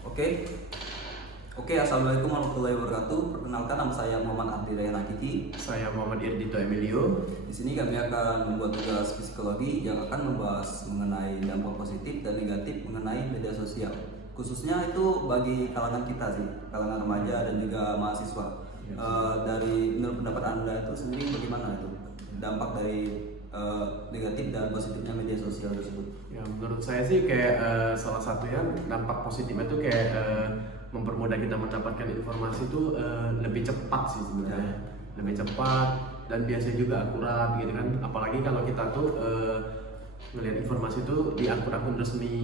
Oke, oke, assalamualaikum warahmatullahi wabarakatuh. Perkenalkan, nama saya Muhammad Abdi Rayhan Hakiki. Saya Muhammad Irdito Emilio. Di sini kami akan membuat tugas psikologi yang akan membahas mengenai dampak positif dan negatif mengenai media sosial. Khususnya itu bagi kalangan kita sih, kalangan remaja dan juga mahasiswa. Ya, Dari menurut pendapat Anda itu sendiri bagaimana itu dampak dari negatif dan positifnya media sosial tersebut? Ya, menurut saya sih kayak salah satunya dampak positifnya tuh kayak mempermudah kita mendapatkan informasi itu lebih cepat sih sebenarnya. Lebih cepat dan biasanya juga akurat gitu kan. Apalagi kalau kita tuh ngelihat informasi itu di akun-akun resmi,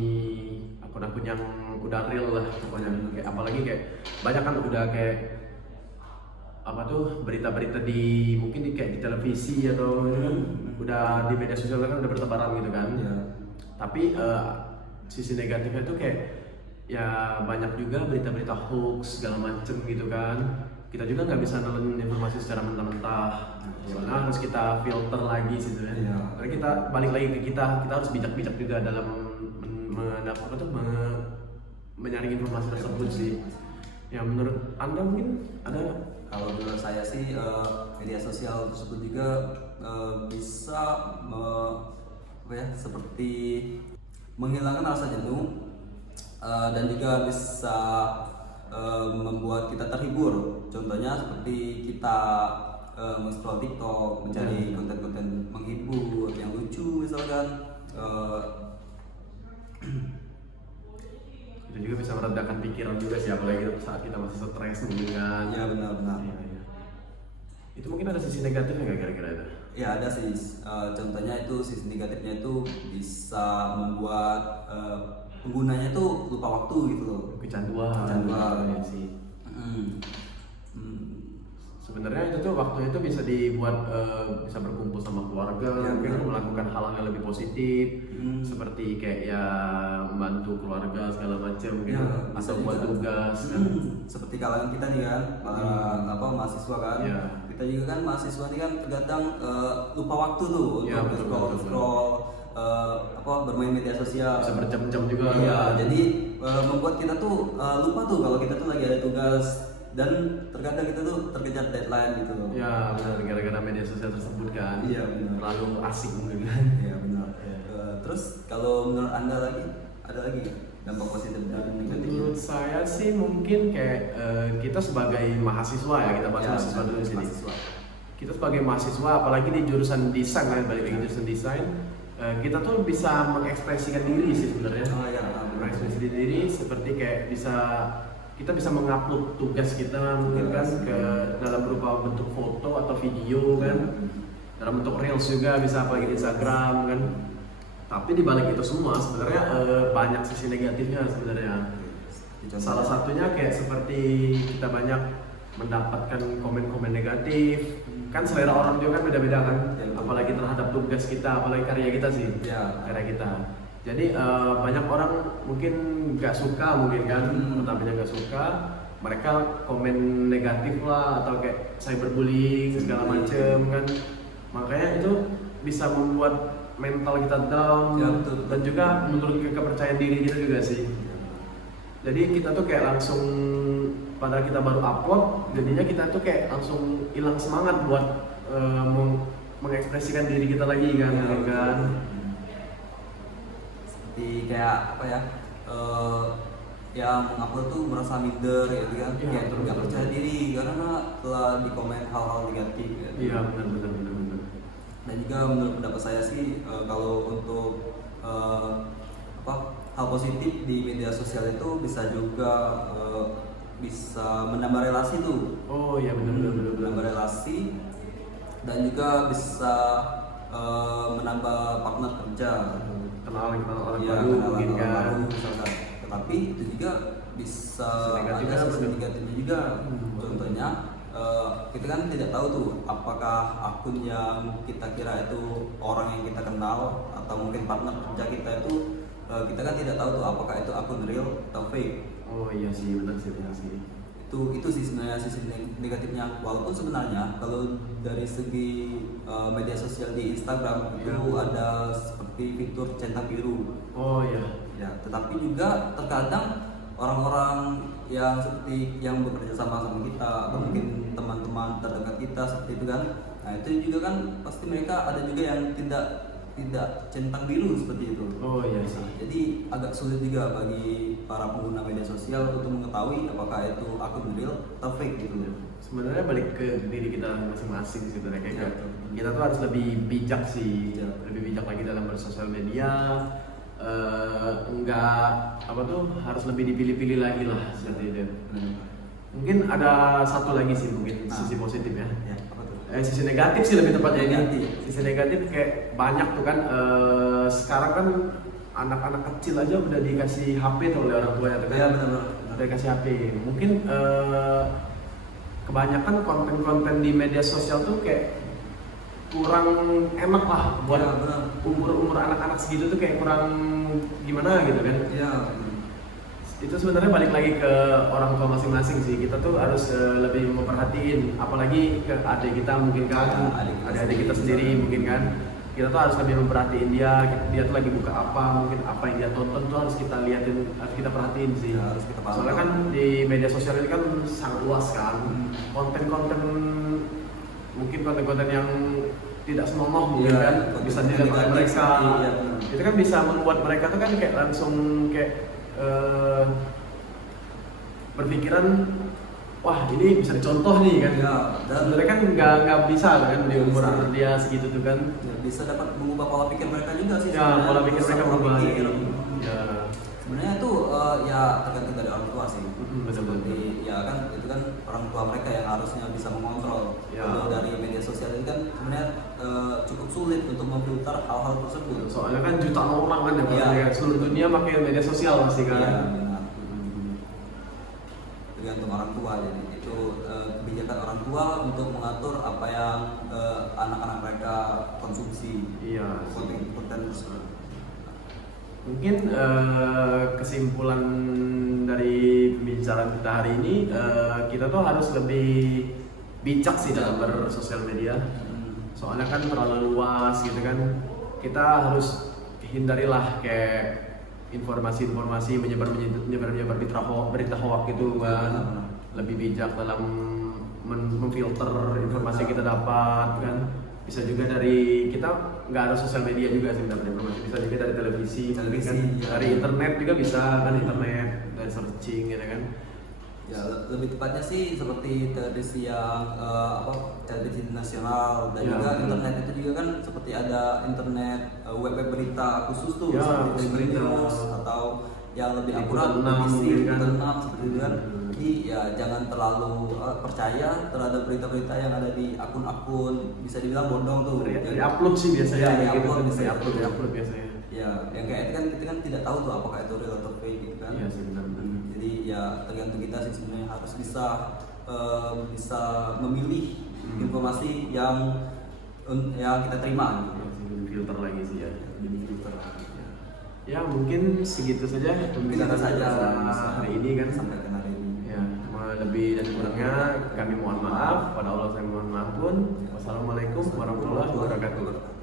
akun-akun yang udah real lah pokoknya. Kayak, apalagi kayak banyak kan udah kayak apa tuh berita-berita di mungkin di kayak di televisi atau itu kan udah di media sosial kan udah bertebaran gitu kan. Ya. Tapi sisi negatifnya tuh kayak ya banyak juga berita-berita hoax segala macem gitu kan. Kita juga nggak bisa nelen informasi secara mentah-mentah. Soalnya harus kita filter lagi sih sebenarnya. Iya. Karena kita balik lagi ke kita harus bijak-bijak juga dalam menyaring informasi tersebut sih. Ya menurut Anda mungkin ada. Kalau menurut saya sih media sosial tersebut juga bisa seperti menghilangkan rasa jenuh dan juga bisa membuat kita terhibur. Contohnya seperti kita men-scroll TikTok, mencari konten-konten menghibur yang lucu misalkan. Itu juga bisa meredakan pikiran juga sih, apalagi saat kita masih stres mungkin kan. Ya benar-benar. Iya. Itu mungkin ada sisi negatifnya nggak kira-kira itu? Ya ada sih, contohnya itu sisi negatifnya itu bisa membuat penggunanya tuh lupa waktu gitu loh. Kecanduan. Ya sih. Hmm. Sebenarnya itu tuh waktunya itu bisa dibuat bisa berkumpul sama keluarga, Ya, mungkin benar. melakukan hal yang lebih positif, seperti kayak ya membantu keluarga segala macam gitu, Ya, bisa atau buat juga. tugas kan. Seperti kalangan kita nih kan, mahasiswa kan. Ya. Kita juga kan mahasiswa nih kan terkadang lupa waktu tuh Ya, untuk betul, scroll betul, scroll bermain media sosial. Bisa berjam-jam juga. Iya, jadi membuat kita tuh lupa tuh kalau kita tuh lagi ada tugas dan terkadang kita tuh terkejar deadline gitu loh. Ya benar, gara-gara media sosial tersebut kan. Iya, benar. Terlalu asik mungkin kan. Iya benar. Ya. Terus kalau menurut Anda lagi ada lagi nggak dampak positif dan negatif? Menurut saya sih mungkin kayak kita sebagai mahasiswa ya, kita bahas Ya, mahasiswa dulu di sini. mahasiswa. Kita sebagai mahasiswa, apalagi di jurusan desain kan, balik lagi jurusan desain, kita tuh bisa mengekspresikan diri sih sebenarnya. Oh ya, benar. Mengekspresi diri seperti kayak kita bisa mengupload tugas kita mungkin kan ke dalam berupa bentuk foto atau video kan, dalam bentuk reels juga bisa, apalagi di Instagram kan. Tapi di balik itu semua sebenarnya banyak sisi negatifnya sebenarnya. Salah satunya kayak seperti kita banyak mendapatkan komen-komen negatif. Kan selera orang juga kan beda-beda kan, Ya, betul. apalagi terhadap tugas kita, apalagi karya kita sih. Ya. Karya kita. Jadi banyak orang mungkin nggak suka mungkin kan, pertamanya nggak suka, mereka komen negatif lah atau kayak cyberbullying segala macem kan. Makanya itu bisa membuat mental kita down. Ya, betul. Dan juga menurunkan kepercayaan diri kita juga sih. Jadi kita tuh kayak langsung pada kita baru upload, jadinya kita tuh kayak langsung hilang semangat buat mengekspresikan diri kita lagi kan, Ya, gitu kan. Seperti kayak apa ya? Yang upload tuh merasa minder gitu kan, Iya, kayak betul, nggak betul. percaya diri karena telah dikomen hal-hal negatif. Gitu. Iya benar. Dan juga menurut pendapat saya sih kalau untuk hal positif di media sosial itu bisa juga bisa menambah relasi tuh. Oh iya benar. Menambah relasi dan juga bisa menambah partner kerja. Kenal orang Ya, baru kenalan mungkin orang kan. baru misalkan. Tetapi itu juga bisa Sisi negatifnya ada apa sisi tuh? negatifnya juga. Contohnya kita kan tidak tahu tuh apakah akun yang kita kira itu orang yang kita kenal atau mungkin partner kerja kita itu kita kan tidak tahu tuh apakah itu akun real atau fake. Oh iya sih benar sih. Itu sih sebenarnya sisi negatifnya, walaupun sebenarnya kalau dari segi media sosial di Instagram itu ada seperti fitur centang biru Oh iya. ya, tetapi juga terkadang orang-orang yang seperti yang bekerja sama kita atau mungkin teman-teman terdekat kita seperti itu kan. Nah itu juga kan pasti mereka ada juga yang tidak centang biru seperti itu. Oh iya sih. Jadi agak sulit juga bagi para pengguna media sosial untuk mengetahui apakah itu akun real atau fake gitu. Sebenarnya balik ke diri kita masing-masing sih sebenarnya kayak Ya. gitu. Kita tuh harus lebih bijak sih, Ya. lebih bijak lagi dalam bersosial media. Enggak apa tuh harus lebih dipilih-pilih lagi lah seperti itu. Mungkin ada satu lagi sih mungkin Nah. sisi positif ya. Ya, apa tuh? Sisi negatif sih lebih tepatnya ini. Negatif. Sisi negatif kayak banyak tuh kan sekarang kan anak-anak kecil aja udah dikasih HP tuh oleh orang tuanya tuh kan. Ya benar-benar. Udah dikasih HP. Mungkin kebanyakan konten-konten di media sosial tuh kayak kurang enak lah buat Ya, benar. umur anak-anak segitu tuh kayak kurang gimana gitu kan. Ya. Itu sebenarnya balik lagi ke orang tua masing-masing sih. Kita tuh harus lebih memperhatiin, apalagi ke adik kita mungkin kan, Ya, adik kita sendiri mungkin kan. Kita tuh harus lebih memperhatiin dia tuh lagi buka apa, mungkin apa yang dia tonton tuh harus kita liatin, harus kita perhatiin sih. Ya, harus kita pantau. Soalnya kan di media sosial ini kan sangat luas kan, konten-konten mungkin konten-konten yang tidak senonoh mungkin Iya, kan konten bisa yang dilihat oleh negatif, mereka. iya, benar. Itu kan bisa membuat mereka tuh kan kayak langsung kayak berpikiran wah ini bisa dicontoh nih kan. Ya, dan Sebenarnya kan nggak bisa kan di umur Bisa. dia segitu tuh kan. ya, bisa dapat mengubah pola pikir mereka juga sih. Ya sebenarnya. pola pikir Bisa mereka pola berubah. pikir. Ya. Sebenarnya itu ya tergantung dari orang tua sih. Betul. Seperti ya kan itu kan orang tua mereka yang harusnya bisa mengontrol. Ya. Kalau dari media sosial ini kan sebenarnya cukup sulit untuk memfilter hal-hal tersebut. Soalnya kan jutaan orang kan yang Iya. pakai seluruh dunia pakai media sosial pasti kan. Iya, benar. Tergantung orang tua, jadi itu kebijakan orang tua untuk mengatur apa yang anak-anak mereka konsumsi. Iya. Konten tersebut. Mungkin kesimpulan dari pembicaraan kita hari ini kita tuh harus lebih bijak sih dalam bersosial media. Soalnya kan terlalu luas gitu kan. Kita harus hindarilah kayak informasi-informasi menyebar berita hoax gitu kan. Lebih bijak dalam memfilter informasi yang kita dapat kan. Bisa juga dari kita nggak ada sosial media juga sih dapat informasi, bisa juga dari televisi kan, Ya. dari internet juga bisa kan, internet dari searching gitu kan. Ya lebih tepatnya sih seperti televisi yang televisi nasional dan Ya. juga internet itu juga kan seperti ada internet web berita khusus tuh Ya, seperti web berita. News atau yang lebih akurat Liputan 6 BBC, gitu kan. Liputan 6 seperti itu kan. Jadi ya jangan terlalu percaya terhadap berita-berita yang ada di akun-akun bisa dibilang bodong tuh. Dari upload sih biasanya Ya, kayak gitu di-upload kan, biasanya. dari upload biasanya. Ya, yang kayak itu kan kita kan tidak tahu tuh apakah itu real atau fake gitu kan. Iya sih benar-benar. Jadi ya tergantung kita sih sebenarnya harus bisa memilih informasi yang kita terima gitu. Filter lagi sih ya. Jadi filter. Ya mungkin segitu saja pembicaraan saja kita hari ini kan. sampaikan hari ini. Ya, lebih dan kurangnya kami mohon maaf. Pada Allah saya mohon maaf pun. Wassalamualaikum warahmatullahi wabarakatuh.